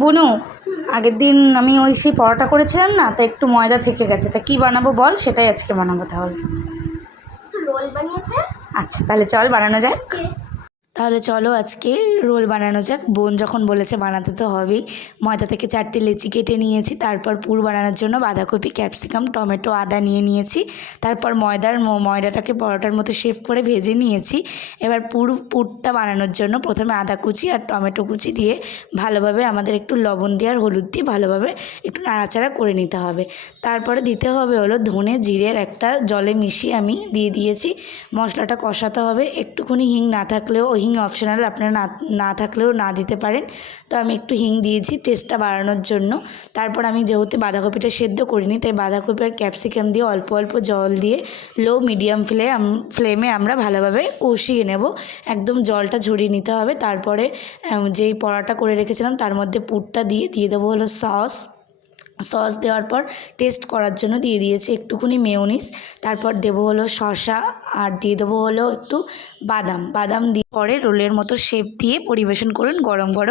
বুনু, আগের দিন আমি ওই সেই পরোটা করেছিলাম না, তা একটু ময়দা থেকে গেছে, তা কী বানাবো বল, সেটাই আজকে বানাবো তাহলে। রোল বানিয়েছে। আচ্ছা তাহলে চল বানানো যাক। তাহলে চলো আজকে রোল বানানো যাক। বোন যখন বলেছে বানাতে তো হবেই। ময়দা থেকে 4টে লেচি কেটে নিয়েছি, তারপর পুর বানানোর জন্য বাঁধাকপি, ক্যাপসিকাম, টমেটো, আদা নিয়ে নিয়েছি। তারপর ময়দাটাকে পরোটার মতো শেপ করে ভেজে নিয়েছি। এবার পুরটা বানানোর জন্য প্রথমে আদা কুচি আর টমেটো কুচি দিয়ে ভালোভাবে আমাদের একটু লবণ দিয়ে আর হলুদ দিয়ে ভালোভাবে একটু নাড়াচাড়া করে নিতে হবে। তারপরে দিতে হবে হলো ধনে জিরের একটা জলে মিশিয়ে আমি দিয়ে দিয়েছি। মশলাটা কষাতে হবে। একটুখানি হিং না থাকলেও, হিং অপশনাল, আপনারা না থাকলেও না দিতে পারেন। তো আমি একটু হিং দিয়েছি টেস্টটা বাড়ানোর জন্য। তারপর আমি যেহেতু বাঁধাকপিটা সেদ্ধ করিনি, তাই বাঁধাকপি আর ক্যাপসিকাম দিয়ে অল্প অল্প জল দিয়ে লো মিডিয়াম ফ্লেমে আমরা ভালোভাবে কষিয়ে নেব। একদম জলটা ঝরিয়ে নিতে হবে। তারপরে যেই পরোটা করে রেখেছিলাম তার মধ্যে পুরটা দিয়ে দেবো হলো সস দেওয়ার পর টেস্ট করার জন্য দিয়ে দিয়েছি একটুখানি মেয়োনিজ। তারপর দেবো হলো শসা আর দিয়ে দেবো হলো একটু বাদাম দিয়ে পরে রোলের মতো শেপ দিয়ে পরিবেশন করুন গরম গরম।